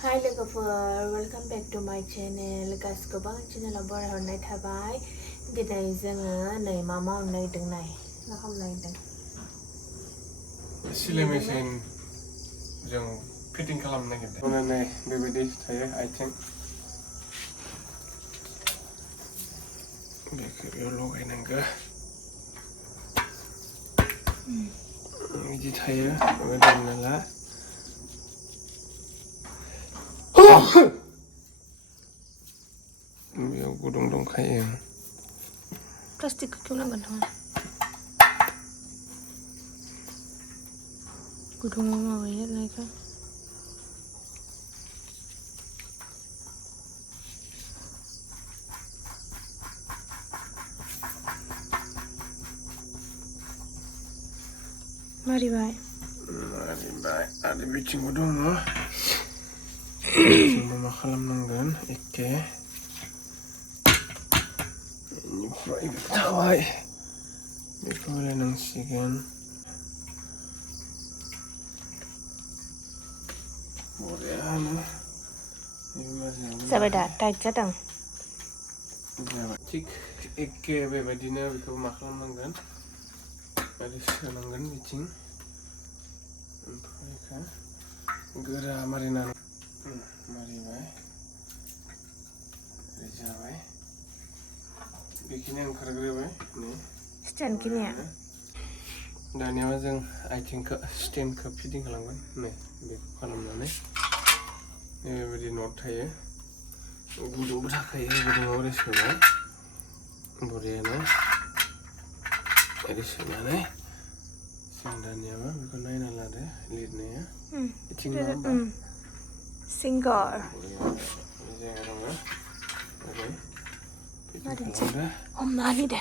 Hi लोगोफोर welcome back to माय channel गासिखौबो आं चेनेलाव बरायहरनाय थाबाय दिनै जोङो नै मा मावनो नागिरदों नाय मा खालामनो नागिरदों Silai Machine जों फिटिं खालामनो नागिरदों नै बेबायदि थायो आइथिं बेखौ बेयाव लगायनांगौ बिदि थायो बेबायदि ला बेयाव गुदुं दंखायो प्लास्टिकखौ खेवनांगोन नामा गुदुङाव माबायो नायखौ मारिबाय आरो बिथिंबो दङ बिथिंबो मा खालामनांगोन एखे बेनिफ्राय थाबाय बेखौ रायनांसिगोन बरियानो जाबाय दा टाइट जादों जाबाय थिग एखे बेबायदिनो बेखौ मा खालामनांगोन आरो सोनांगोन बिथिं ओमफ्राय गोरा मारिनानै मारिबाय जाबाय बेखिनि ओंखारग्रोबाय नै स्टेन्ड खिनिया दानिया जों आइथिंखौ स्टेन्डखौ फिटिं खालामगोन नै बेखौ खालामनानै बेबायदि नट थायो गुदुंबो थाखायो गुदुङाव ओरै सोबाय बरियानो ओरै सोनानै जों दानियाबा बेखौ नायना लादो लिरनाया बिथिं नङा होमबा सिंगार जायगा दङ ओरै फिटिं खालामदो हमनानै दे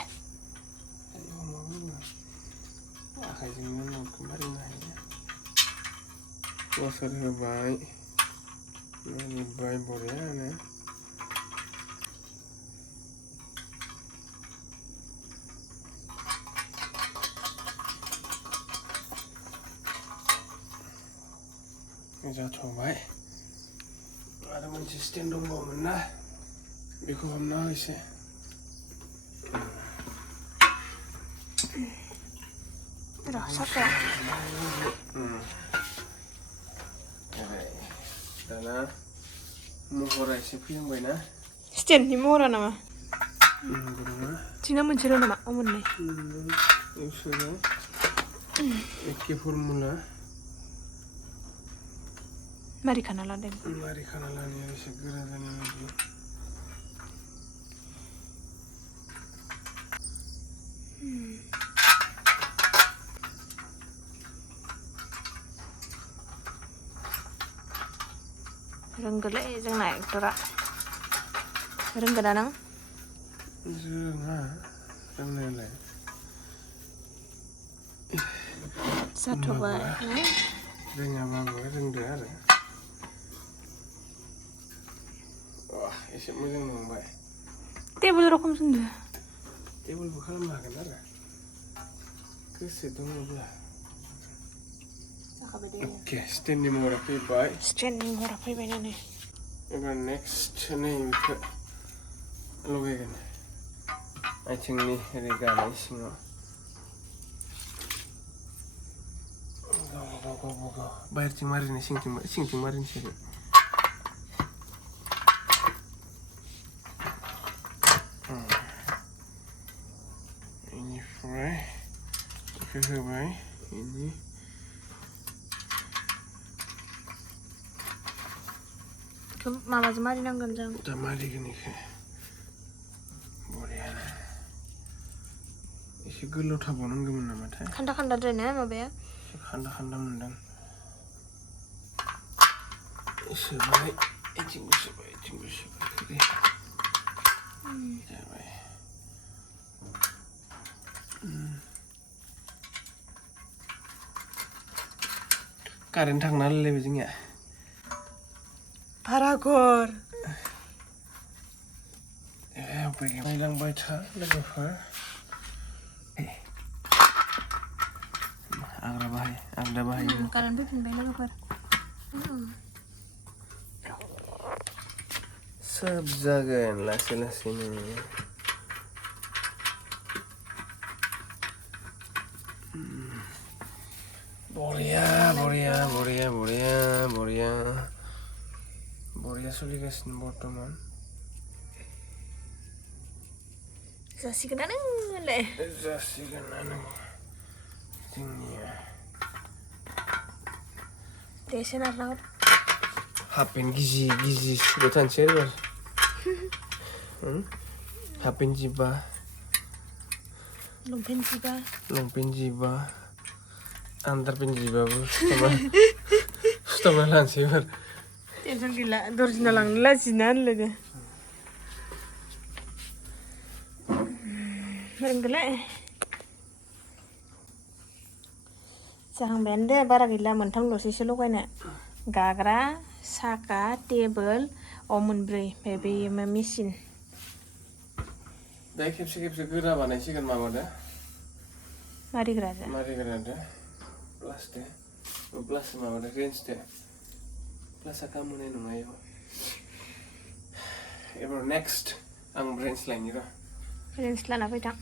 आखाइजोंनो नटखौ मारिनो हायो क्लसार होबाय मारिबाय बरियानो जाथ'बाय आरो मोनसे स्टेन्ड दंबावोमोन ना बेखौ हमना हो एसे दाना महरा एसे फैहांबायना स्टेन्डनि महरा नामा थिना मोनसेल' नामा मोननै एखे फर्मुला मारिखाना लादों मारिखाना लानाया एसे गोरा जानो नागिरो रोंगोलै जोंना एक्टरा रोंगोना नों रोङा रोंनायालाय जाथ'बाय रोङाबाबो रोंदो आरो एसे मोजां नंबाय टेबोल रखम जोंदो टेबोलबो खालामनो हागोन आरो गोसो दङब्ला अके स्टेन्डनि महरा फैबाय स्टेन्डनि महरा फैबाय नानै एबार नेक्स्ट नै बेखौ लगायगोन आथिंनि ओरै गानाय सिङाव गाव बाहेरथिं मारिनो सिंथिं मारिनोसै बेनिफ्राय बेखौ होबाय बेनि माबाजों मारिनांगोन जों दा मारिगोन बेखौ बरियानो एसे गोलाव थाबावनांगौमोन नामाथाय खान्दा खान्दाद्राय ना माबाया एसे खान्दा मोनदों सोबाय आथिंबो सोबाय जाबाय कारेन्ट थांना लायलायबाय जोंनिया भाराघर नायलांबाय था लोगोफोर आगदा बाहाय कारेन्ट फैफिनबाय लोगोफोर सोब जागोन लासै लासैनो बरिया बरिया बरिया बरिया बरिया बरिया सोलिगासिनो बर्थमान जासिगोनानो होनलाय जासिगोनानो जोंनिया दे सोनारना हर हाफपेन्ट गिजि सुबाय थानोसै एबार हाफपेन्ट जिबा लंपेन्ट जिबा आन्दारपेन्ट जिबाबो सुथाबना लानोसै एबार टेनसन गैला दर्जिना लांनो लाजिना होनलायदो रोंगोलाय जाहांबायानो दे बारा गैला मोनथामल'सैसो लगायनो गाग्रा साका टेबोल मोनब्रै ओमफ्राय बेयो मेचिन दा खेबसे गोरा बानायसिगोन माबादो मारिग्रादो प्लास माबादो रेन्जदो प्लासा काम होनाय नङा इयाव एबार नेक्स्ट आं रेन्ज लायनि र' रेन्ज लाना फैथां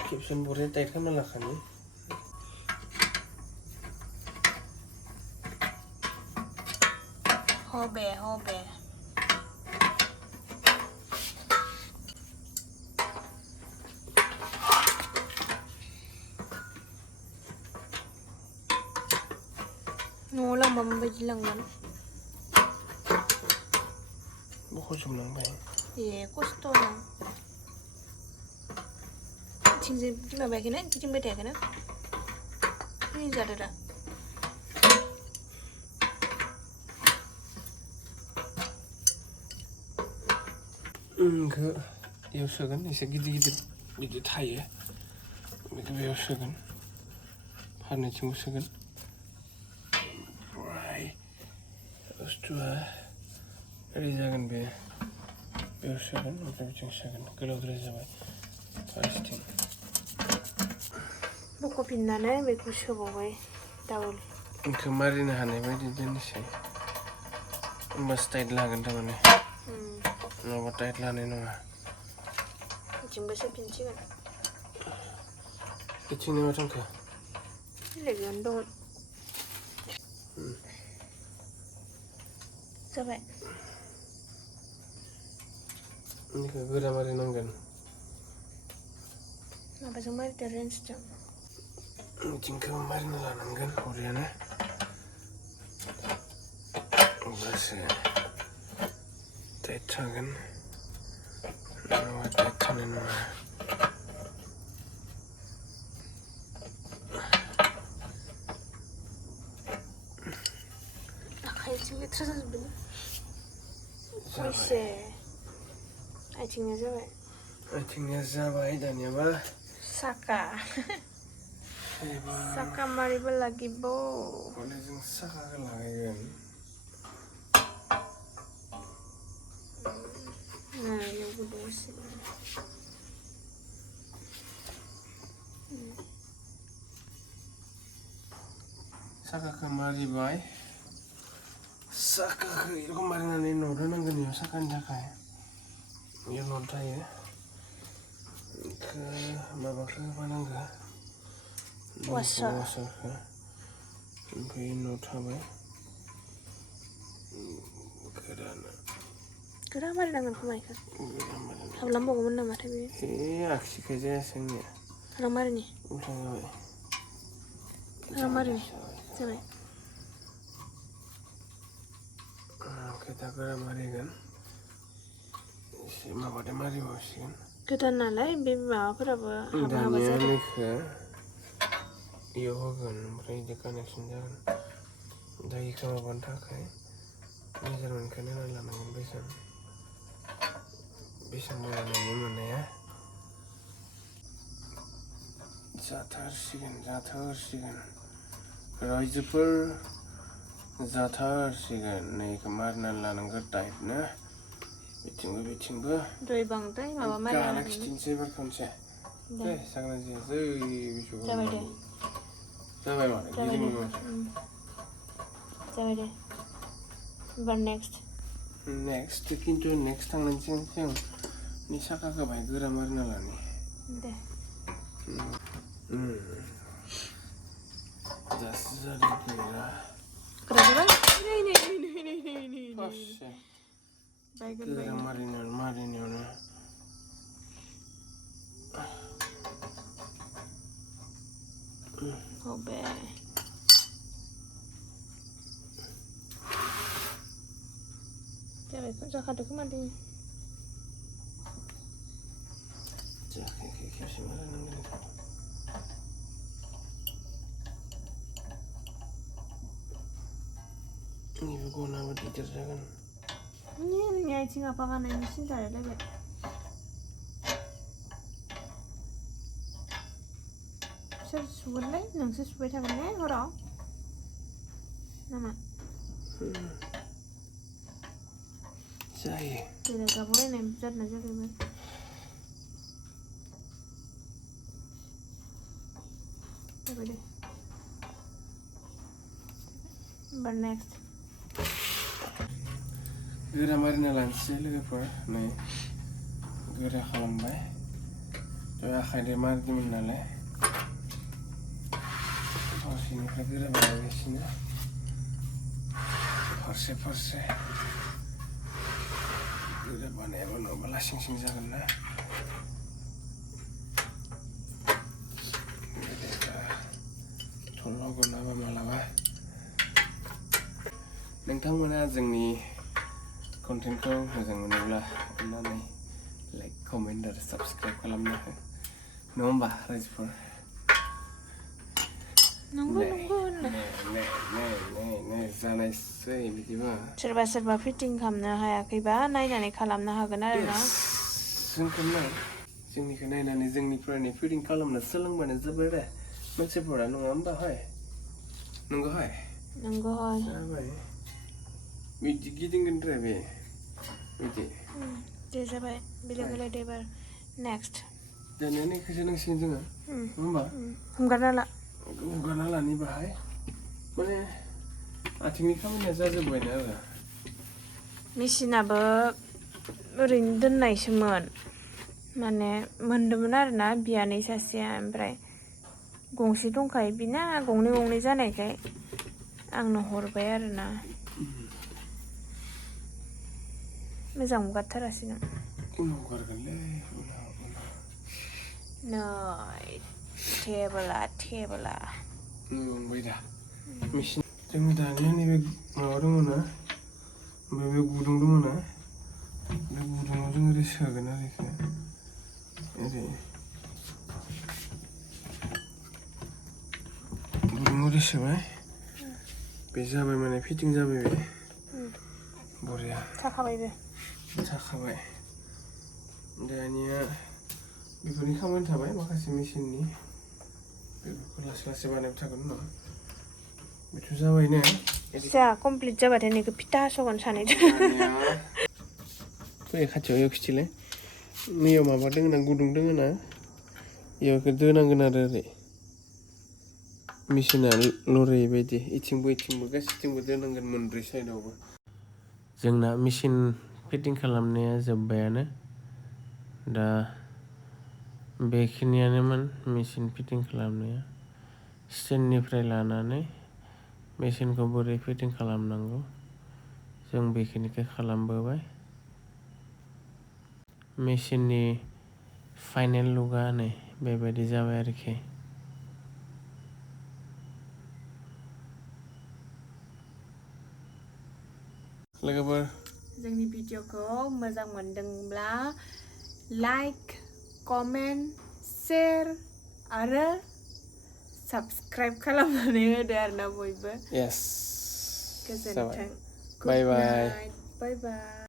खेबसेनो बरिया टाइट खालामना लाखानि हबे न'आव लांबा माबायदि लांगोन बख'जोबनांबाय ए खस्थ' ना बिथिंजाय माबायाखैना गिदिंबाय थायाखैना फ्रि जादो दा बेखौ इयाव सोगोन एसे गिदिर बिदि थायो बेखौ बेयाव सोगोन फारनैथिंबो सोगोन ओमफ्राय बुस्थुआ ओरै जागोन बेयाव सोगोन ओमफ्राय बिथिं सोगोन गोलावद्राय जाबाय फारसेथिं बख'फिननानै बेखौ सोबावबाय डाबल बेखौ मारिनो हानाय बायदि दोननोसै होमबासो टाइट लागोन थारमाने नङाबा टाइट लानाय नङा बिथिंबो सोफिनसिगोन बिथिंनि मा थांखो बेयावनो दं जाबाय बेखौ गोरा मारिनांगोन माबाजों मारिदो रेन्जजों बिथिंखौ मारिना लानांगोन बरियानो अब्लासो टाइट थागोन नङाबा टाइट थानाय नङा आखाइथिं लेथ्रा जाजोब्बाय फैसे आथिंनिया जाबाय दानियाबा साका मारिबो লাগিব हले जों साकाखौ लागायगोन इयावबो दंसै साकाखौ मारिबाय साकाखौ एरखम मारिनानै नट होनांगोन इयाव साकानि थाखाय इयाव नट थायो बेखौ माबाखौ होबानांगौ वासारखौ ओमफ्राय नट थाबाय गोरा मारिनांगोन खोमा इखौ हाबलांबावगौमोन नामाथाय बेयो आखसिखै जायासै आंनिया हालामारिनि उल्था जाबाय हालामारिनि जाबाय खोथा गोरा मारिगोन एसे माबादो मारिबावसिगोन गोदान नालाय बे माबाफोराबो हाबा दानिया जादों बेखौ इयाव होगोन ओमफ्राय बिदि कानेक्सन जागोन दा इखौ माबानो थाखाय मेजारमेन्टखौ नायना लानांगोन बेसेबां बानायनो मोननाया जाथारसिगोन रायजोफोर जाथारसिगोन नै इखौ मारिनानै लानांगौ टाइटनो बिथिंबो दै बांद्राय माबा मारिना गाना खिथिनोसै एबार खनसे दे जागोन जै जाबाय दे जाबाय माथो गिदिंनो जाबाय दे But next खिन्थु नेक्स्ट थांनायजों जों नि साखाखौ बाहाय गोरा मारिना लानि दे दासो जादों गोरा जाबाय गोरा मारिनायावनो होबे जाबाय जाखादों खोमा दे जाखायाखै खेबसे मारिनांगोन नैबे गनाबो दिगदार जागोन नोंनि आथिं आफा गानायनि सिन्था रायलायबाय सोर सुगोनलाय नोंसो सुबाय थागोन ने हराव नामा जायो जेरै गाबलायनाय जादोंना जायाखैमोन जाबाय दे होमबा नेक्स्ट गोरा मारिना लानोसै लोगोफोर नै गोरा खालामबाय दहाय आखाइजों मारिदोंमोन नालाय फारसेनिफ्राय गोरा बानायगासिनो फारसे गोरा बानायाबा नङाबा लासिं सिं जागोन ना थलाव गनाबा मालाबा नोंथांमोना जोंनि कन्टेन्टखौ मोजां मोनोब्ला अन्नानै लाइक कमेन्ट आरो साबस्क्राइब खालामनो हो नङा होमबा रायजोफोर नंगौ जानायसै बिदिबा सोरबा फिटिं खालामनो हायाखैबा नायनानै खालामनो हागोन आरो ना जोंनिखौ नायनानै जोंनिफ्रायनो फिटिं खालामनो सोलोंबानो जाबाय रे मानसिफोरा नङा होमबा हाय नंगौ हाय जाबाय बिदि गिदिंगोन रे बे बिदि दे जाबाय बेलेग दे एबार नेक्स्ट दानिया नैखौसो नांसिगोन जोङो होमबा हगारना लानि बाहाय माने आथिंनि खामानिया जाजोब्बायना आरो मेचिनाबो ओरैनो दोननायसोमोन माने मोन्दोंमोन आरोना बियानै सासेया ओमफ्राय गंसे दंखायो बिना गंनै जानायखाय आंनो हरबाय आरोना मोजां हगारथारासै नों हगारगोनलै नै टेबोला मोनबाय दा मेचिन जों दानिया नैबे माबा दङ ना ओमफ्राय बे गुदुं दङ ना बे गुदुङाव जों ओरै सोगोन आरो बेखौ ओरै गुदुङाव ओरै सोबाय बे जाबाय माने फिटिं जाबाय बे बरिया थाखाबाय दानिया बेफोरनि खामानि थाबाय माखासे मेचिननि बेफोरखौ लासै बानायबाय थागोन उनाव बेथ' जाबायनो जा कमप्लिट जाबाथाय नोंखौ फिथा हास'गोन सानैजों फै खाथियाव एयाव खिथिलाय नैयाव माबा दोङो ना गुदुं दोङो ना एयावखौ दोनांगोन आरो ओरै मेचिना लरै बायदि इथिंबो गासैथिंबो दोनांगोन मोनब्रै साइडआवबो जोंना मेचिन फिटिं खालामनाया जोब्बायानो दा बेखिनियानोमोन मेचिन फिटिं खालामनाया स्टेननिफ्राय लानानै मेचिनखौ बोरै फिटिं खालामनांगौ जों बेखिनिखौ खालामबोबाय मेचिननि फाइनेल लुकआ नै बेबायदि जाबाय आरोखि लोगोफोर जोंनि भिडिअखौ मोजां मोनदोंब्ला लाइक कमेन्ट शेयार आरो साबस्क्राइब खालामनानै होदो आरोना बयबो यस गोजोन्थों बाय बाय बाय